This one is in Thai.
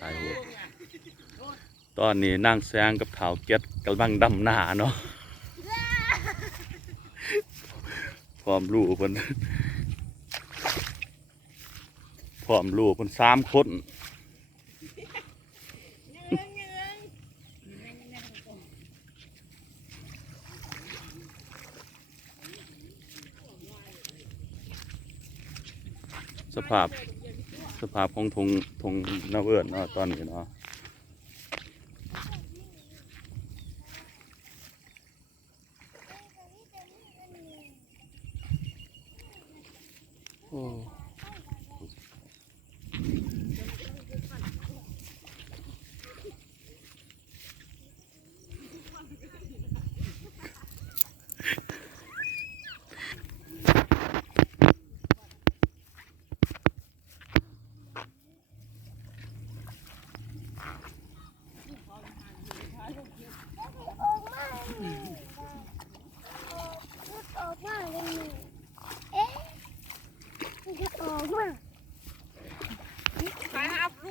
ถ่ายรูปตอนนี้นั่งแซงกับเท้าเก็ตกำลังดำหน้าเนาะความรู้เพิ่นความรู้เพิ่น3 คนสภาพของทงนาเวิร์ดเนาะตอนนี้เนาะโอ้ออกมาเลย